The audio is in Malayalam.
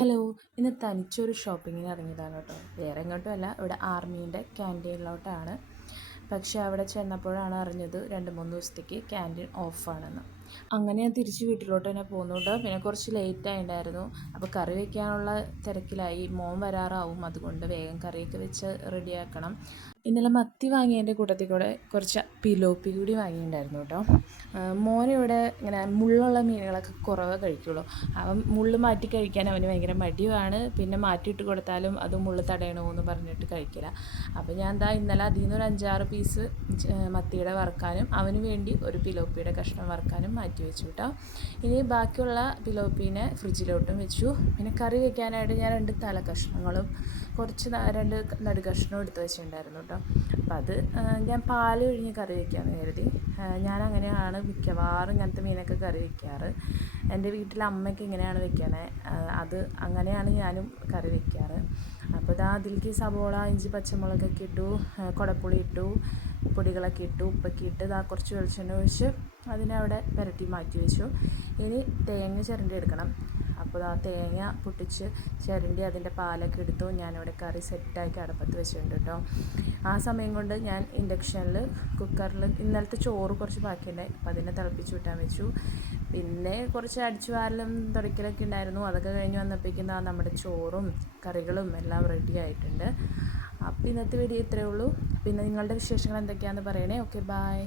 ഹലോ, ഇന്ന് തനിച്ചൊരു ഷോപ്പിങ്ങിന് ഇറങ്ങിയതാണ് കേട്ടോ. വേറെ എങ്ങോട്ടുമല്ല, ഇവിടെ ആർമീൻ്റെ ക്യാൻറ്റീനിലോട്ടാണ്. പക്ഷേ അവിടെ ചെന്നപ്പോഴാണ് അറിഞ്ഞത് 2-3 ദിവസത്തേക്ക് ക്യാൻറ്റീൻ ഓഫാണെന്ന്. അങ്ങനെ ഞാൻ തിരിച്ച് വീട്ടിലോട്ട് തന്നെ പോകുന്നു കേട്ടോ. പിന്നെ കുറച്ച് ലേറ്റ് ആയിട്ടുണ്ടായിരുന്നു. അപ്പോൾ കറി വയ്ക്കാനുള്ള തിരക്കിലായി. മോൻ വരാറാവും, അതുകൊണ്ട് വേഗം കറിയൊക്കെ വെച്ച് റെഡിയാക്കണം. ഇന്നലെ മത്തി വാങ്ങിയതിൻ്റെ കൂട്ടത്തിൽ കൂടെ കുറച്ച് പിലോപ്പി കൂടി വാങ്ങിയിട്ടുണ്ടായിരുന്നു കേട്ടോ. മോനിവിടെ ഇങ്ങനെ മുള്ളുള്ള മീനുകളൊക്കെ കുറവേ കഴിക്കുള്ളൂ. അവൻ മുള്ള് മാറ്റി കഴിക്കാൻ അവന് ഭയങ്കര മടിയുമാണ്. പിന്നെ മാറ്റിയിട്ട് കൊടുത്താലും അത് മുള്ള് തടയണമെന്ന് പറഞ്ഞിട്ട് കഴിക്കില്ല. അപ്പോൾ ഞാൻ ഇന്നലെ അതിൽ നിന്ന് ഒരു 5-6 പീസ് മത്തിയുടെ വറുക്കാനും അവന് വേണ്ടി ഒരു പിലോപ്പിയുടെ കഷ്ണം വറുക്കാനും മാറ്റി വെച്ചു കേട്ടോ. ഇനി ബാക്കിയുള്ള പിലോപ്പീനെ ഫ്രിഡ്ജിലോട്ടും വെച്ചു. പിന്നെ കറി വയ്ക്കാനായിട്ട് ഞാൻ 2 തല കഷ്ണങ്ങളും കുറച്ച് 2 നടുകഷ്ണവും എടുത്ത് വെച്ചിട്ടുണ്ടായിരുന്നു കേട്ടോ. അപ്പോൾ അത് ഞാൻ പാല് ഒഴിഞ്ഞ് കറി വയ്ക്കാമെന്ന് കരുതി. ഞാനങ്ങനെയാണ് മിക്കവാറും ഇങ്ങനത്തെ മീനൊക്കെ കറി വയ്ക്കാറ്. എൻ്റെ വീട്ടിലെ അമ്മയ്ക്ക് ഇങ്ങനെയാണ് വെക്കണേ. അത് അങ്ങനെയാണ് ഞാനും കറി വയ്ക്കാറ്. അപ്പോൾ അതിലേക്ക് സവോള, ഇഞ്ചി, പച്ചമുളകൊക്കെ ഇട്ടു, കുടപ്പുളി ഇട്ടു, പൊടികളൊക്കെ ഇട്ടു, ഉപ്പൊക്കെ ഇട്ട് കുറച്ച് വെളിച്ചെണ്ണ ഒഴിച്ച് അതിനവിടെ പുരട്ടി മാറ്റി വെച്ചു. ഇനി തേങ്ങ ചിരണ്ടി എടുക്കണം. അപ്പോൾ തേങ്ങ പൊട്ടിച്ച് ചിരണ്ടി അതിൻ്റെ പാലൊക്കെ എടുത്തു. ഞാനിവിടെ കറി സെറ്റാക്കി അടുപ്പത്ത് വെച്ചിട്ടുണ്ട് കേട്ടോ. ആ സമയം കൊണ്ട് ഞാൻ ഇൻഡക്ഷനിൽ കുക്കറിൽ ഇന്നലത്തെ ചോറ് കുറച്ച് ബാക്കിയുണ്ടായി, അപ്പോൾ അതിനെ തിളപ്പിച്ച് വിട്ടാൻ വെച്ചു. പിന്നെ കുറച്ച് അടിച്ചു വാരലും തുടയ്ക്കലൊക്കെ ഉണ്ടായിരുന്നു. അതൊക്കെ കഴിഞ്ഞ് വന്നപ്പോഴേക്കും നമ്മുടെ ചോറും കറികളും എല്ലാം റെഡി ആയിട്ടുണ്ട്. അപ്പോൾ ഇന്നത്തെ വീഡിയോ ഇത്രയേ ഉള്ളൂ. പിന്നെ നിങ്ങളുടെ വിശേഷങ്ങൾ എന്തൊക്കെയാണെന്ന് പറയണേ. Okay, by.